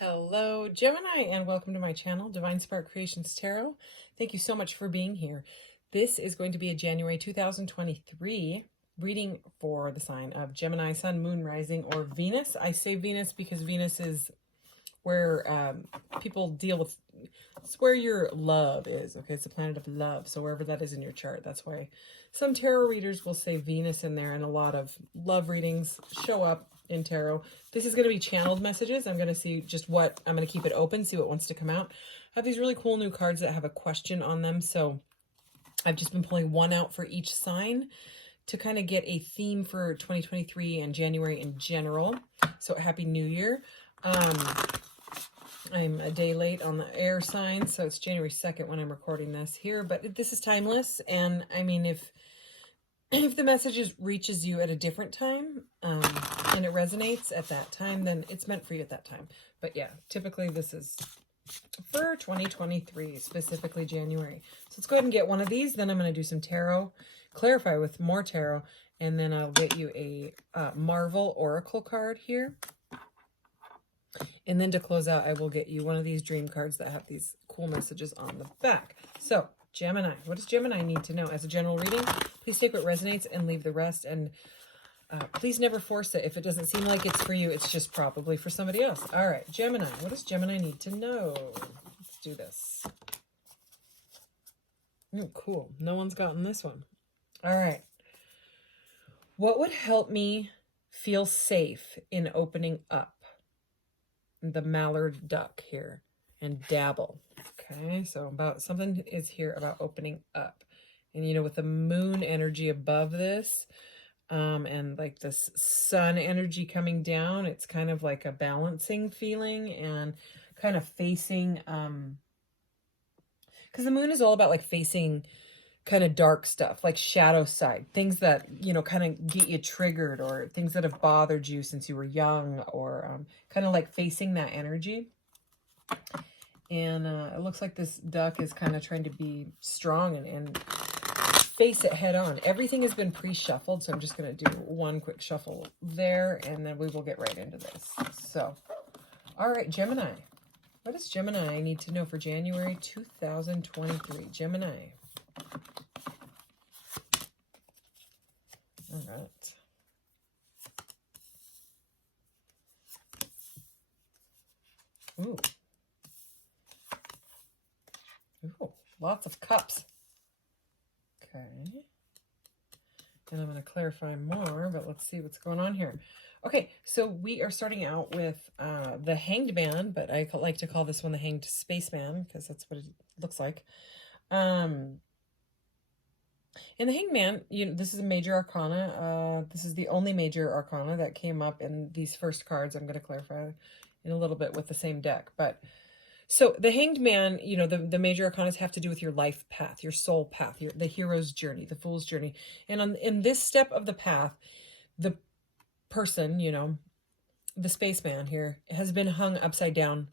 Hello, Gemini, and welcome to my channel, Divine Spark Creations Tarot. Thank you so much for being here. This is going to be a January 2023 reading for the sign of Gemini, Sun, Moon, Rising, or Venus. I say Venus because Venus is where people deal with, it's where your love is, okay? It's the planet of love, so wherever that is in your chart, that's why some tarot readers will say Venus in there, and a lot of love readings show up in tarot. This is going to be channeled messages. I'm going to see just what, I'm going to keep it open, see what wants to come out. I have these really cool new cards that have a question on them, so I've just been pulling one out for each sign to kind of get a theme for 2023 and January in general. So Happy New Year. I'm a day late on the air sign, so it's January 2nd when I'm recording this here, but this is timeless. And I mean, if the message reaches you at a different time and it resonates at that time, then it's meant for you at that time. But yeah, typically this is for 2023, specifically January. So let's go ahead and get one of these. Then I'm going to do some tarot, clarify with more tarot, and then I'll get you a Marvel Oracle card here. And then to close out, I will get you one of these dream cards that have these cool messages on the back. So Gemini, what does Gemini need to know? As a general reading, please take what resonates and leave the rest. And please never force it. If it doesn't seem like it's for you, it's just probably for somebody else. All right, Gemini, what does Gemini need to know? Let's do this. Oh, cool. No one's gotten this one. All right. What would help me feel safe in opening up? The mallard duck here, and dabble. Okay, so about something is here about opening up. And you know, with the moon energy above this, and like this sun energy coming down, it's kind of like a balancing feeling and kind of facing, because the moon is all about like facing kind of dark stuff, like shadow side, things that, you know, kind of get you triggered, or things that have bothered you since you were young, or kind of like facing that energy. And it looks like this duck is kind of trying to be strong and face it head on. Everything has been pre-shuffled, so I'm just going to do one quick shuffle there, and then we will get right into this. So, all right, Gemini. What does Gemini need to know for January 2023? Gemini. All right. Ooh. Ooh, lots of cups. Okay. And I'm going to clarify more, but let's see what's going on here. Okay, so we are starting out with the Hanged Man, but I like to call this one the Hanged Spaceman because that's what it looks like. In the Hanged Man, you know, this is a major arcana. This is the only major arcana that came up in these first cards. I'm going to clarify in a little bit with the same deck. But so the Hanged Man, you know, the major arcanas have to do with your life path, your soul path, the hero's journey, the fool's journey. And in this step of the path, the person, you know, the spaceman here, has been hung upside down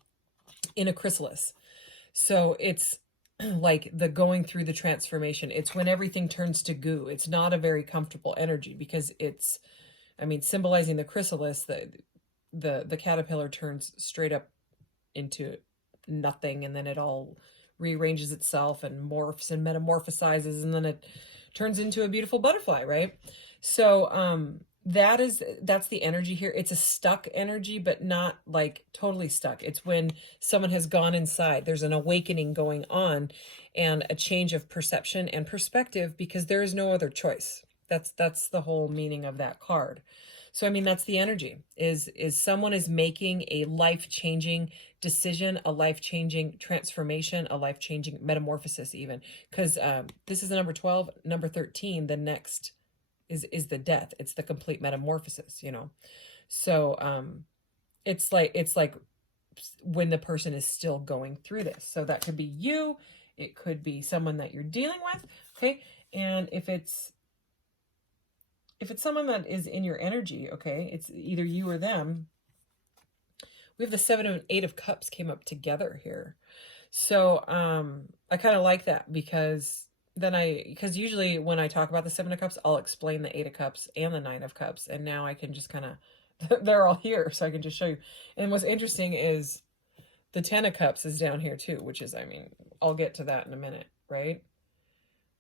in a chrysalis. So it's like the going through the transformation. It's when everything turns to goo. It's not a very comfortable energy because it's, I mean, symbolizing the chrysalis, the caterpillar turns straight up into nothing, and then it all rearranges itself and morphs and metamorphosizes, and then it turns into a beautiful butterfly, right? So that's the energy here. It's a stuck energy, but not like totally stuck. It's when someone has gone inside. There's an awakening going on and a change of perception and perspective because there is no other choice. That's the whole meaning of that card. So, I mean, that's the energy, is someone is making a life-changing decision, a life-changing transformation, a life-changing metamorphosis even. Because this is the number 12, number 13, the next is the death. It's the complete metamorphosis, you know. So it's like when the person is still going through this. So that could be you. It could be someone that you're dealing with, okay? And if it's someone that is in your energy, okay, it's either you or them. We have the 7 and 8 of Cups came up together here. So I kind of like that because because usually when I talk about the 7 of Cups, I'll explain the 8 of Cups and the 9 of Cups. And now I can just kind of, they're all here, so I can just show you. And what's interesting is the 10 of Cups is down here too, which is, I mean, I'll get to that in a minute, right?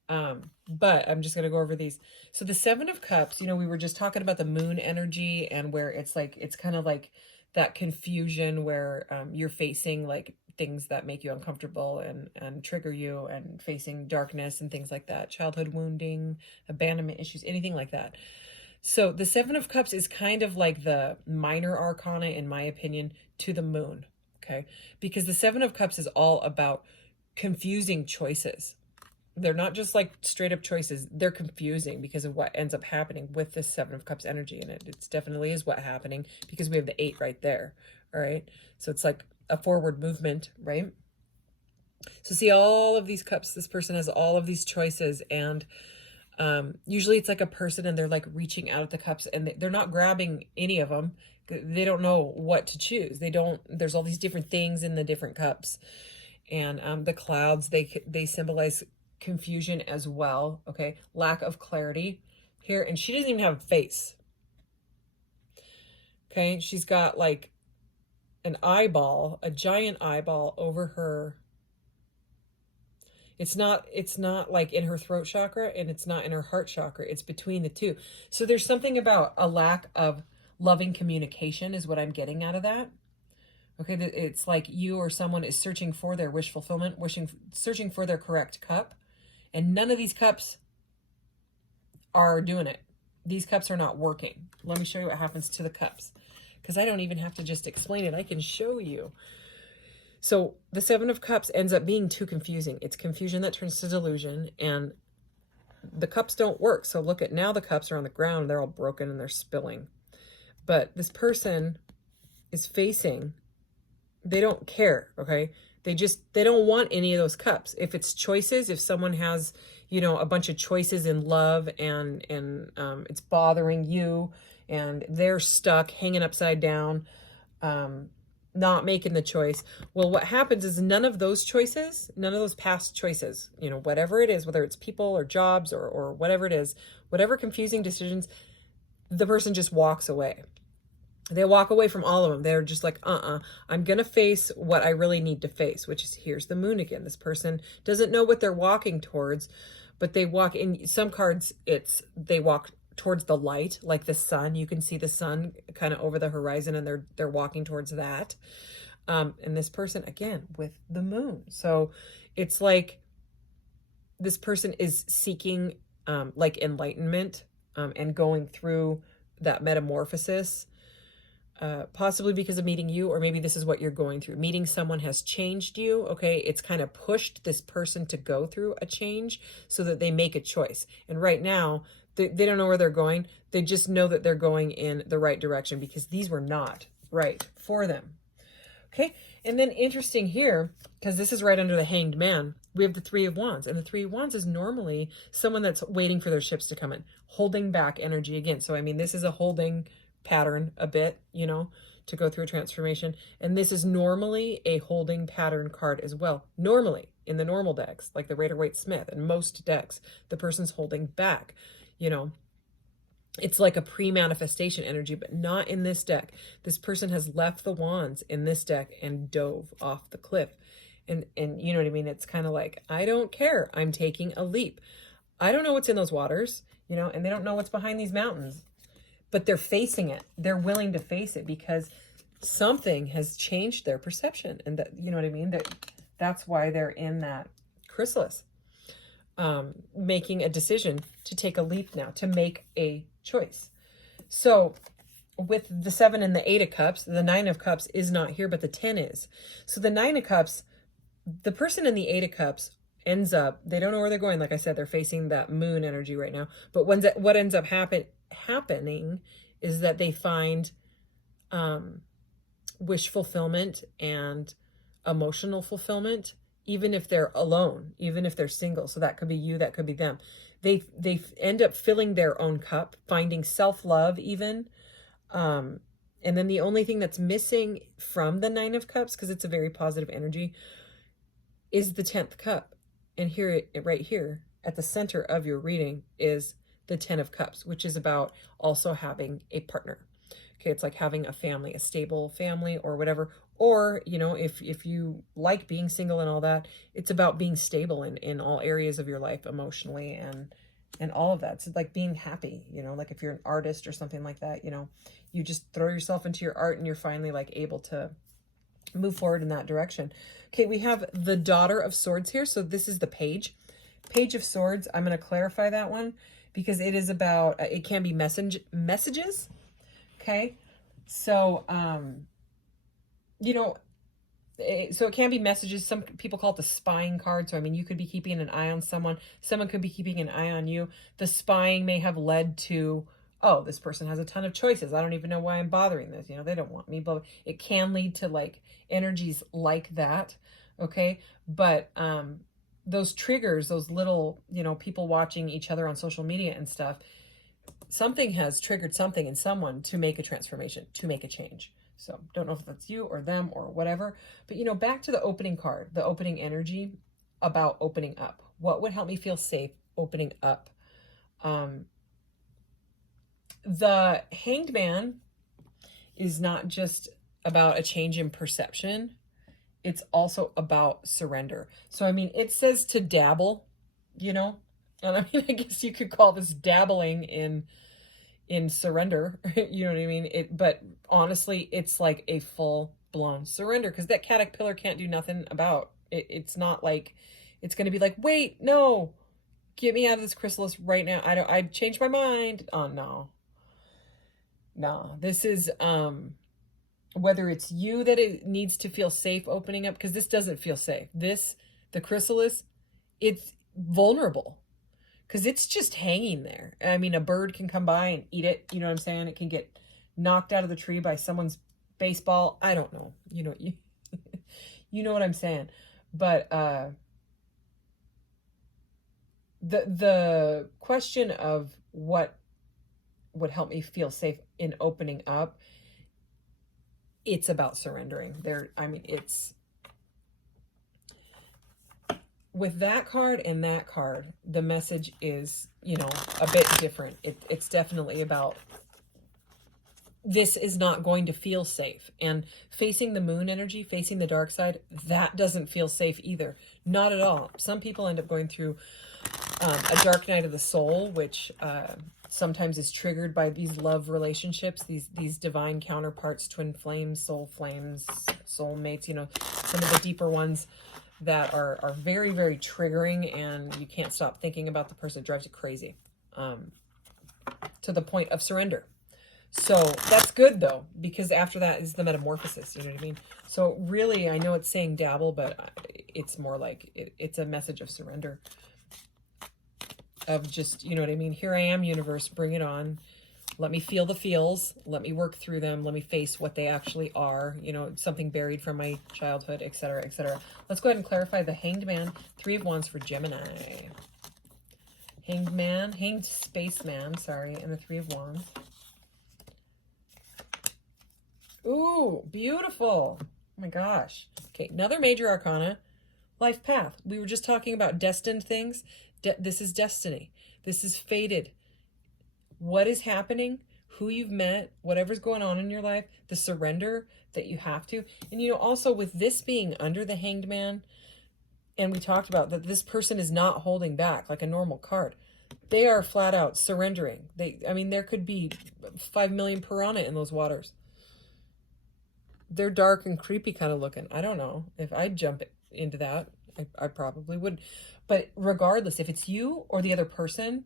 But I'm just going to go over these. So the 7 of Cups, you know, we were just talking about the moon energy, and where it's like, it's kind of like that confusion where you're facing like things that make you uncomfortable and trigger you, and facing darkness and things like that, childhood wounding, abandonment issues, anything like that. So the 7 of Cups is kind of like the minor arcana, in my opinion, to the moon, okay? Because the 7 of Cups is all about confusing choices. They're not just like straight up choices. They're confusing because of what ends up happening with this 7 of Cups energy in it. It's definitely is what happening because we have the 8 right there, all right? So it's like a forward movement, right? So see all of these cups, this person has all of these choices, and usually it's like a person and they're like reaching out at the cups, and they're not grabbing any of them. They don't know what to choose. There's all these different things in the different cups. And the clouds, they symbolize confusion as well, okay? Lack of clarity here. And she doesn't even have a face, okay? She's got like an eyeball, a giant eyeball over her. It's not like in her throat chakra, and it's not in her heart chakra. It's between the two. So there's something about a lack of loving communication is what I'm getting out of that. Okay, it's like you or someone is searching for their wish fulfillment, searching for their correct cup, and none of these cups are doing it. These cups are not working. Let me show you what happens to the cups, because I don't even have to just explain it. I can show you. So the 7 of Cups ends up being too confusing. It's confusion that turns to delusion, and the cups don't work. So look at now, the cups are on the ground. They're all broken and they're spilling. But this person is facing, they don't care, okay? They don't want any of those cups. If it's choices, if someone has, you know, a bunch of choices in love, and it's bothering you, and they're stuck, hanging upside down, not making the choice. Well, what happens is none of those choices, none of those past choices, you know, whatever it is, whether it's people or jobs or whatever it is, whatever confusing decisions, the person just walks away. They walk away from all of them. They're just like, I'm going to face what I really need to face, which is, here's the moon again. This person doesn't know what they're walking towards, but they walk in some cards. They walk towards the light, like the sun. You can see the sun kind of over the horizon, and they're walking towards that. And this person, again, with the moon. So it's like this person is seeking like enlightenment, and going through that metamorphosis, possibly because of meeting you, or maybe this is what you're going through. Meeting someone has changed you, okay? It's kind of pushed this person to go through a change so that they make a choice. And right now, they don't know where they're going. They just know that they're going in the right direction, because these were not right for them. Okay, and then interesting here, because this is right under the Hanged Man, we have the 3 of Wands. And the 3 of Wands is normally someone that's waiting for their ships to come in, holding back energy again. So, I mean, this is a holding pattern a bit, you know, to go through a transformation. And this is normally a holding pattern card as well. Normally, in the normal decks, like the Rider-Waite-Smith and most decks, the person's holding back. You know, it's like a pre-manifestation energy, but not in this deck. This person has left the wands in this deck and dove off the cliff. And you know what I mean? It's kind of like, I don't care. I'm taking a leap. I don't know what's in those waters, you know, and they don't know what's behind these mountains, but they're facing it. They're willing to face it because something has changed their perception. And that, you know what I mean? That's why they're in that chrysalis. Making a decision to take a leap now, to make a choice. So with the 7 and the 8 of Cups, the 9 of Cups is not here, but the 10 is. So the 9 of Cups, the person in the 8 of Cups ends up, they don't know where they're going. Like I said, they're facing that moon energy right now. But what ends up happening is that they find wish fulfillment and emotional fulfillment, even if they're alone, even if they're single. So that could be you, that could be them. They end up filling their own cup, finding self-love even. And then the only thing that's missing from the 9 of Cups, because it's a very positive energy, is the 10th cup. And here, right here, at the center of your reading is the 10 of Cups, which is about also having a partner. Okay, it's like having a family, a stable family or whatever. Or, you know, if you like being single and all that, it's about being stable in all areas of your life, emotionally and all of that. It's like being happy, you know, like if you're an artist or something like that, you know, you just throw yourself into your art and you're finally like able to move forward in that direction. Okay, we have the Daughter of Swords here. So this is the Page. Page of Swords. I'm going to clarify that one because it is about, it can be messages. Okay. So, you know, so it can be messages. Some people call it the spying card. So, I mean, you could be keeping an eye on someone. Someone could be keeping an eye on you. The spying may have led to, oh, this person has a ton of choices. I don't even know why I'm bothering this. You know, they don't want me, but it can lead to like energies like that. Okay. But, those triggers, those little, you know, people watching each other on social media and stuff, something has triggered something in someone to make a transformation, to make a change. So don't know if that's you or them or whatever, but you know, back to the opening card, the opening energy about opening up. What would help me feel safe opening up? The Hanged Man is not just about a change in perception. It's also about surrender. So, I mean, it says to dabble, you know, and I mean, I guess you could call this dabbling in surrender, you know what I mean? But honestly, it's like a full blown surrender because that caterpillar can't do nothing about it. It's not like it's going to be like, wait, no, get me out of this chrysalis right now. I changed my mind. Oh, no, this is, whether it's you that it needs to feel safe opening up, because this doesn't feel safe. The chrysalis, it's vulnerable because it's just hanging there. I mean, a bird can come by and eat it. You know what I'm saying? It can get knocked out of the tree by someone's baseball. I don't know. You know, you know what I'm saying. But the question of what would help me feel safe in opening up, it's about surrendering. I mean, it's with that card and that card, the message is, you know, a bit different. It's definitely about this is not going to feel safe. And facing the moon energy, facing the dark side, that doesn't feel safe either. Not at all. Some people end up going through a dark night of the soul, which sometimes is triggered by these love relationships, these divine counterparts, twin flames, soulmates, you know, some of the deeper ones that are very, very triggering, and you can't stop thinking about the person. It drives you crazy, to the point of surrender. So that's good though, because after that is the metamorphosis, you know what I mean? So really, I know it's saying dabble, but it's more like it's a message of surrender, of just, you know what I mean? Here I am, universe, bring it on. Let me feel the feels. Let me work through them. Let me face what they actually are. You know, something buried from my childhood, etc., etc. Let's go ahead and clarify the Hanged Man. 3 of Wands for Gemini. Hanged Spaceman, sorry, and the 3 of Wands. Ooh, beautiful. Oh my gosh. Okay, another major arcana. Life path. We were just talking about destined things. This is destiny. This is fated. What is happening, who you've met, whatever's going on in your life, the surrender that you have to. And, you know, also with this being under the Hanged Man, and we talked about that this person is not holding back like a normal card. They are flat out surrendering. I mean, there could be 5 million piranha in those waters. They're dark and creepy kind of looking. I don't know if I'd jump into that. I probably would. But regardless, if it's you or the other person,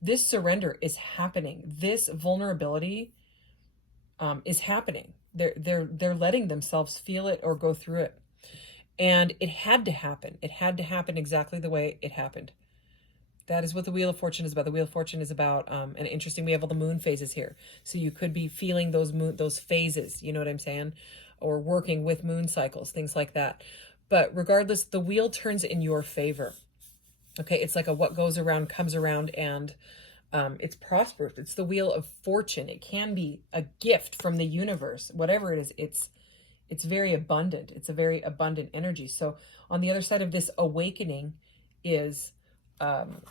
this surrender is happening. This vulnerability is happening. They're letting themselves feel it or go through it. And it had to happen. It had to happen exactly the way it happened. That is what the Wheel of Fortune is about. The Wheel of Fortune is about, and interesting, we have all the moon phases here. So you could be feeling those phases, you know what I'm saying? Or working with moon cycles, things like that. But regardless, the wheel turns in your favor. Okay, it's like a what goes around comes around, and it's prosperous. It's the Wheel of Fortune. It can be a gift from the universe. Whatever it is, it's very abundant. It's a very abundant energy. So on the other side of this awakening is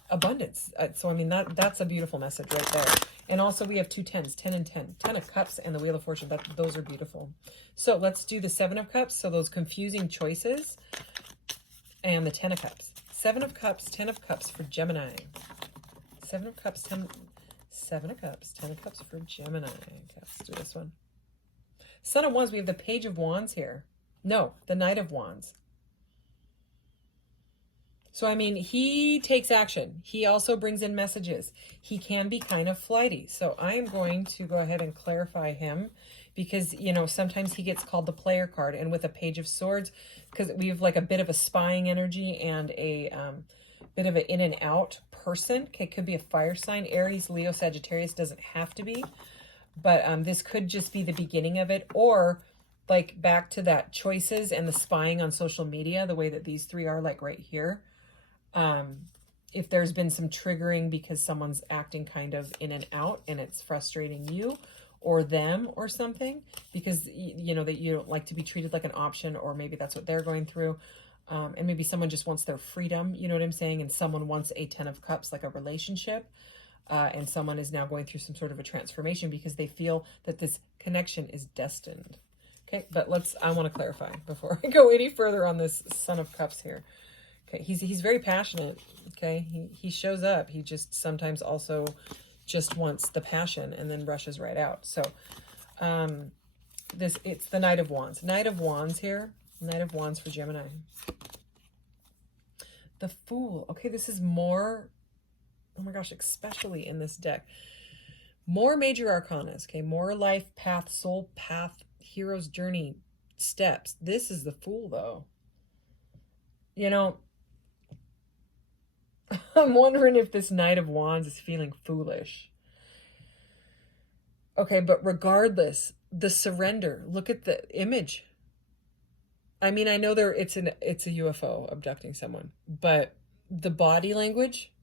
abundance. So I mean, that's a beautiful message right there. And also we have two tens, 10 and 10. 10 of Cups and the Wheel of Fortune. Those are beautiful. So let's do the 7 of Cups. So those confusing choices. And the 10 of Cups. 7 of Cups, 10 of Cups for Gemini. 7 of Cups, 7 of Cups, 10 of Cups for Gemini. Okay, let's do this one. Son of Wands, we have the Page of Wands here. No, the Knight of Wands. So, I mean, he takes action. He also brings in messages. He can be kind of flighty. So I am going to go ahead and clarify him because, you know, sometimes he gets called the player card. And with a Page of Swords, because we have like a bit of a spying energy and a bit of an in and out person. Okay, could be a fire sign. Aries, Leo, Sagittarius, doesn't have to be. But this could just be the beginning of it. Or like back to that choices and the spying on social media, the way that these three are like right here. If there's been some triggering because someone's acting kind of in and out and it's frustrating you or them or something because, you know, that you don't like to be treated like an option, or maybe that's what they're going through. And maybe someone just wants their freedom, you know what I'm saying? And someone wants a 10 of Cups, like a relationship. And someone is now going through some sort of a transformation because they feel that this connection is destined. Okay, but I want to clarify before I go any further on this Son of Cups here. Okay, he's very passionate. Okay, he shows up. He just sometimes also just wants the passion and then rushes right out. So it's the Knight of Wands. Knight of Wands here. Knight of Wands for Gemini. The Fool. Okay, this is more, oh my gosh, especially in this deck. More major arcanas, okay? More life path, soul path, hero's journey steps. This is the Fool, though. You know, I'm wondering if this Knight of Wands is feeling foolish. Okay, but regardless, the surrender. Look at the image. I mean, I know it's a UFO abducting someone, but the body language,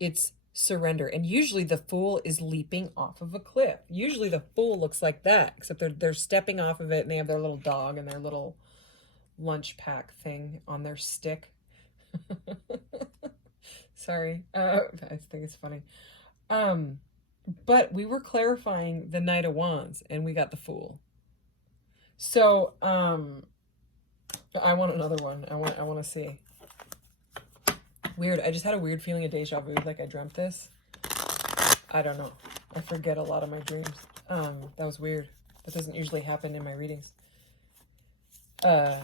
it's surrender. And usually the Fool is leaping off of a cliff. Usually the Fool looks like that, except they're stepping off of it and they have their little dog and their little lunch pack thing on their stick. Sorry. I think it's funny. But we were clarifying the Knight of Wands and we got the Fool. So, I want another one. I want to see. Weird. I just had a weird feeling of deja vu, like I dreamt this. I don't know. I forget a lot of my dreams. That was weird. That doesn't usually happen in my readings. I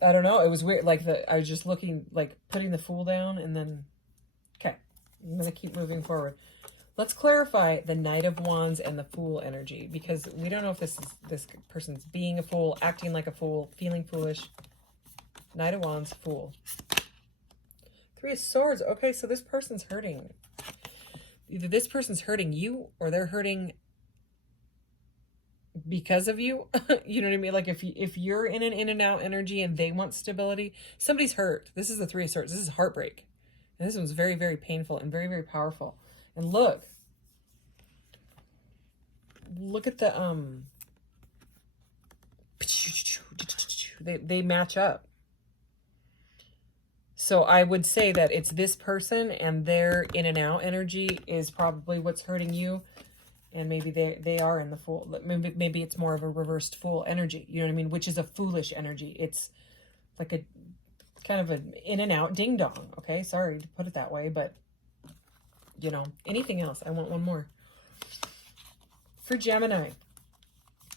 don't know. It was weird. Like I was just looking, like putting the Fool down and then, okay, I'm going to keep moving forward. Let's clarify the Knight of Wands and the Fool energy, because we don't know if this person's being a fool, acting like a fool, feeling foolish. Knight of Wands, Fool. 3 of Swords. Okay, so this person's hurting. Either this person's hurting you or they're hurting because of you. You know what I mean? Like if you're in an in and out energy and they want stability, somebody's hurt. This is the 3 of Swords. This is heartbreak. And this one's very, very painful and very, very powerful. And look at the they match up. So I would say that it's this person and their in and out energy is probably what's hurting you. And maybe they are in the Fool. Maybe it's more of a reversed Fool energy. You know what I mean? Which is a foolish energy. It's like a kind of an in and out ding dong. Okay, sorry to put it that way, but you know, anything else? I want one more. For Gemini,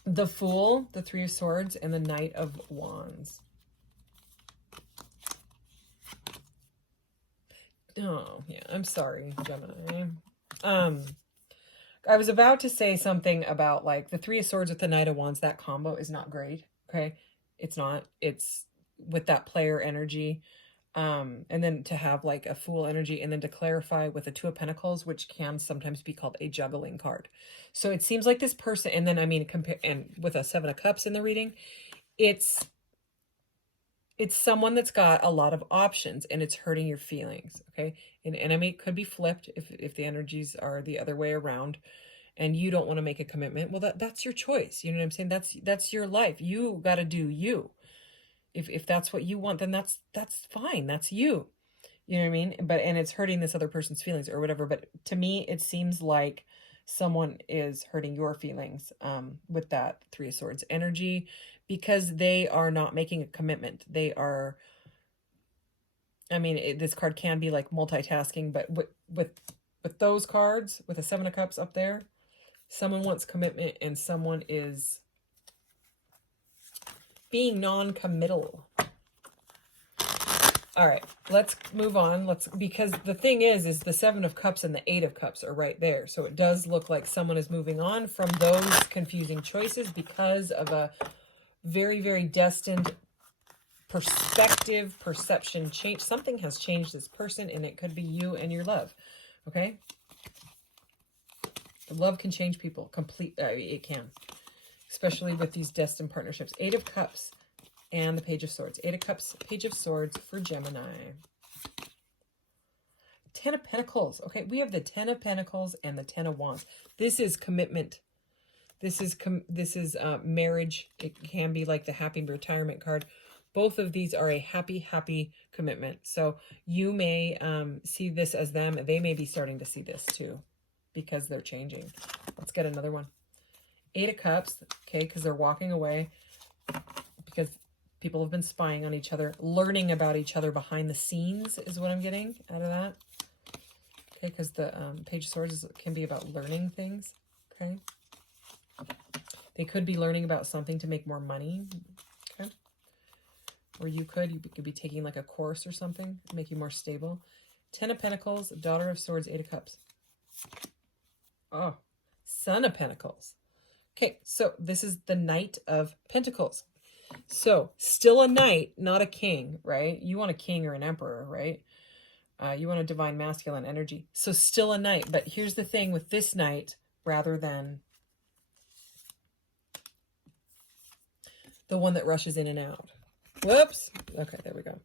the Fool, the 3 of Swords, and the Knight of Wands. Oh, yeah, I'm sorry, Gemini. I was about to say something about like the 3 of Swords with the Knight of Wands. That combo is not great. Okay, it's not. It's with that player energy. And then to have like a Fool energy, and then to clarify with a 2 of Pentacles, which can sometimes be called a juggling card. So it seems like this person, and then I mean, and with a 7 of Cups in the reading, it's someone that's got a lot of options and it's hurting your feelings. Okay, an enemy could be flipped if the energies are the other way around, and you don't want to make a commitment. Well, that's your choice. You know what I'm saying? That's your life. You got to do you. If that's what you want, then that's fine. That's you. You know what I mean? And it's hurting this other person's feelings or whatever. But to me, it seems like someone is hurting your feelings with that Three of Swords energy, because they are not making a commitment. They are, I mean, this card can be like multitasking, but with those cards, with the Seven of Cups up there, someone wants commitment and someone is being non-committal. All right, let's move on. Because the thing is the Seven of Cups and the Eight of Cups are right there. So it does look like someone is moving on from those confusing choices because of a very, very destined perception change. Something has changed this person, and it could be you and your love. Okay? Love can change people. It can. Especially with these destined partnerships. Eight of Cups and the Page of Swords. Eight of Cups, Page of Swords for Gemini. Ten of Pentacles. Okay, we have the Ten of Pentacles and the Ten of Wands. This is commitment. This is marriage. It can be like the happy retirement card. Both of these are a happy commitment. So you may see this as them. They may be starting to see this too, because they're changing. Let's get another one. Eight of Cups, okay, because they're walking away, because people have been spying on each other, learning about each other behind the scenes is what I'm getting out of that. Okay, because the Page of Swords can be about learning things, okay? They could be learning about something to make more money, okay? Or you could be taking like a course or something, make you more stable. Ten of Pentacles, Daughter of Swords, Eight of Cups. Oh, Son of Pentacles. Okay, so this is the Knight of Pentacles. So still a knight, not a king, right? You want a king or an emperor, right? You want a divine masculine energy. So still a knight. But here's the thing with this knight, rather than the one that rushes in and out. Whoops. Okay, there we go.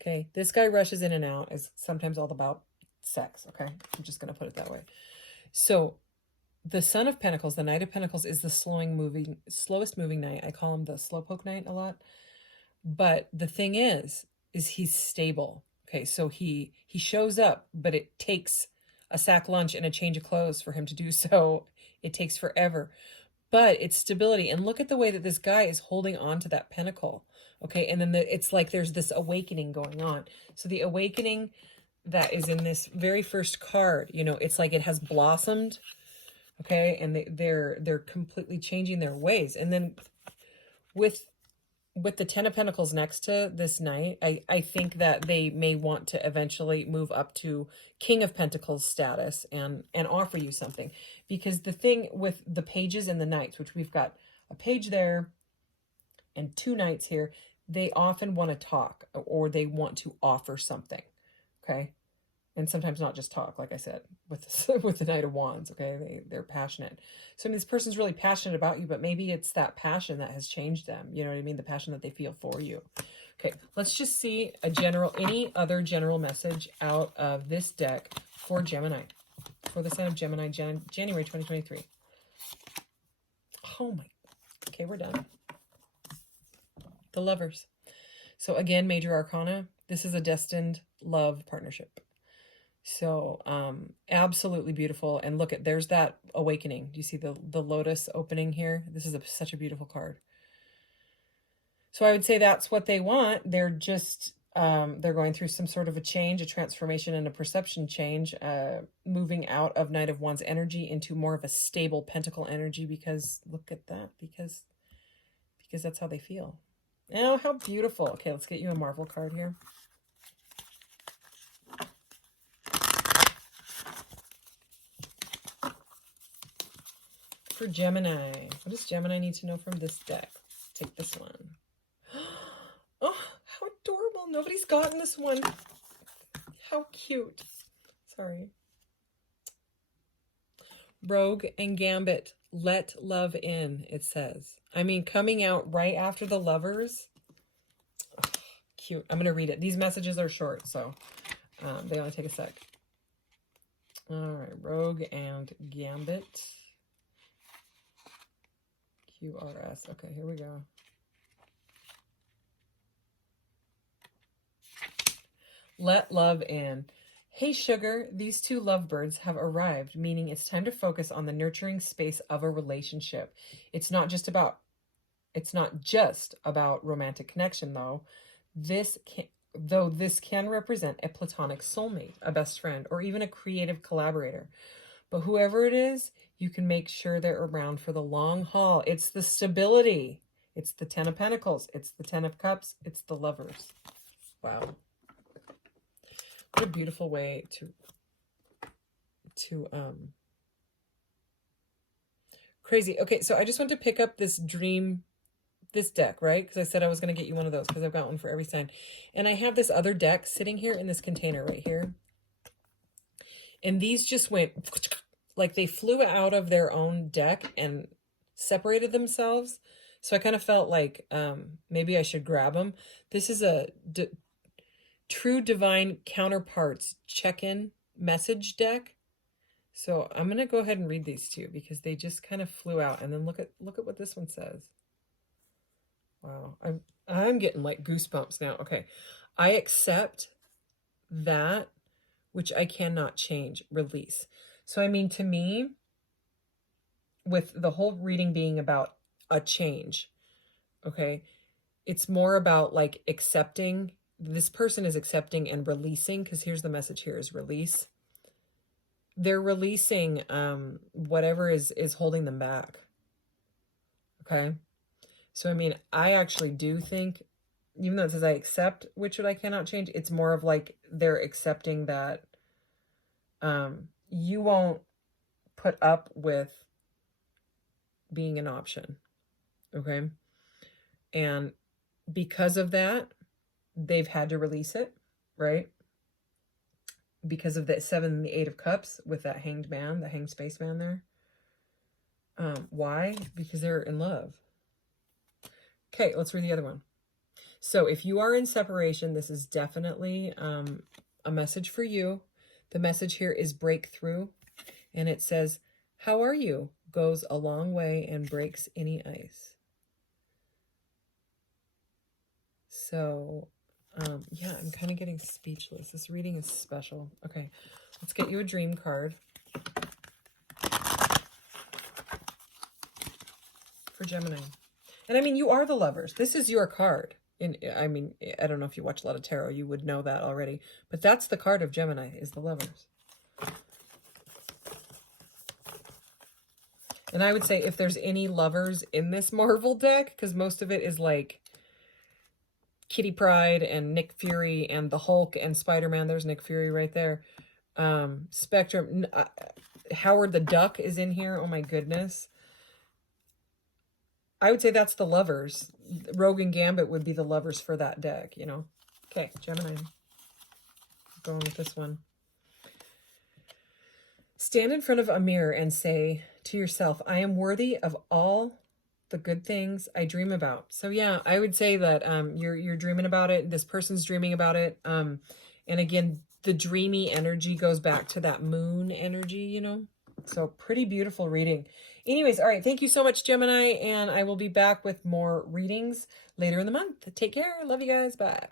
Okay, this guy rushes in and out is sometimes all about sex, okay? I'm just going to put it that way. So the Son of Pentacles, the Knight of Pentacles, is the slowest moving knight. I call him the slowpoke knight a lot. But the thing is he's stable. Okay, so he shows up, but it takes a sack lunch and a change of clothes for him to do so. It takes forever. But it's stability. And look at the way that this guy is holding on to that pentacle. Okay, and then it's like there's this awakening going on. So the awakening that is in this very first card, you know, it's like it has blossomed. Okay, and they're completely changing their ways. And then with the Ten of Pentacles next to this knight, I think that they may want to eventually move up to King of Pentacles status and offer you something. Because the thing with the pages and the knights, which we've got a page there and two knights here, they often want to talk or they want to offer something. Okay. And sometimes not just talk, like I said, with the Knight of Wands, okay? They're passionate. So, I mean, this person's really passionate about you, but maybe it's that passion that has changed them. You know what I mean? The passion that they feel for you. Okay, let's just see any other general message out of this deck for Gemini. For the sign of Gemini, January 2023. Oh my, okay, we're done. The Lovers. So again, Major Arcana. This is a destined love partnership. So absolutely beautiful. And look there's that awakening. Do you see the lotus opening here? This is such a beautiful card. So I would say that's what they want. They're just they're going through some sort of a change, a transformation, and a perception change, moving out of Knight of Wands energy into more of a stable pentacle energy, because look at that, because that's how they feel. Oh, how beautiful. Okay, let's get you a Marvel card here. For Gemini, what does Gemini need to know from this deck? Take this one. Oh, how adorable. Nobody's gotten this one. How cute. Sorry. Rogue and Gambit. Let love in, it says. I mean, coming out right after the Lovers. Oh, cute. I'm going to read it. These messages are short, so they only take a sec. All right. Rogue and Gambit. QRS. Okay, here we go. Let love in. Hey sugar, these two lovebirds have arrived, meaning it's time to focus on the nurturing space of a relationship. It's not just about romantic connection though. This can represent a platonic soulmate, a best friend, or even a creative collaborator. But whoever it is, you can make sure they're around for the long haul. It's the stability. It's the 10 of Pentacles. It's the 10 of Cups. It's the Lovers. Wow. What a beautiful way to crazy. Okay, so I just want to pick up this deck, right? Because I said I was going to get you one of those because I've got one for every sign. And I have this other deck sitting here in this container right here. And these just went, like they flew out of their own deck and separated themselves. So I kind of felt like maybe I should grab them. This is a True Divine Counterparts check-in message deck. So I'm going to go ahead and read these to you because they just kind of flew out. And then look at what this one says. Wow. I'm getting like goosebumps now. Okay. I accept that which I cannot change. Release. So I mean, to me, with the whole reading being about a change, okay, it's more about like accepting. This person is accepting and releasing, because here's the message here is release. They're releasing whatever is holding them back. Okay. So, I mean, I actually do think, even though it says I accept which I cannot change, it's more of like they're accepting that you won't put up with being an option. Okay. And because of that, they've had to release it, right? Because of that 7 and the 8 of Cups with that hanged man, the hanged spaceman there. Why? Because they're in love. Okay, let's read the other one. So if you are in separation, this is definitely a message for you. The message here is breakthrough. And it says, how are you? Goes a long way and breaks any ice. So, yeah, I'm kind of getting speechless. This reading is special. Okay, let's get you a dream card for Gemini. And I mean, you are the Lovers. This is your card. I mean, I don't know if you watch a lot of tarot, you would know that already. But that's the card of Gemini, is the Lovers. And I would say if there's any Lovers in this Marvel deck, because most of it is like Kitty Pryde and Nick Fury and the Hulk and Spider-Man. There's Nick Fury right there. Spectrum. Howard the Duck is in here. Oh my goodness. I would say that's the Lovers. Rogue and Gambit would be the Lovers for that deck, you know. Okay, Gemini. Going with this one. Stand in front of a mirror and say to yourself, I am worthy of all the good things I dream about. So yeah, I would say that you're dreaming about it. This person's dreaming about it. And again, the dreamy energy goes back to that moon energy, you know. So pretty beautiful reading. Anyways, all right. Thank you so much, Gemini. And I will be back with more readings later in the month. Take care. Love you guys. Bye.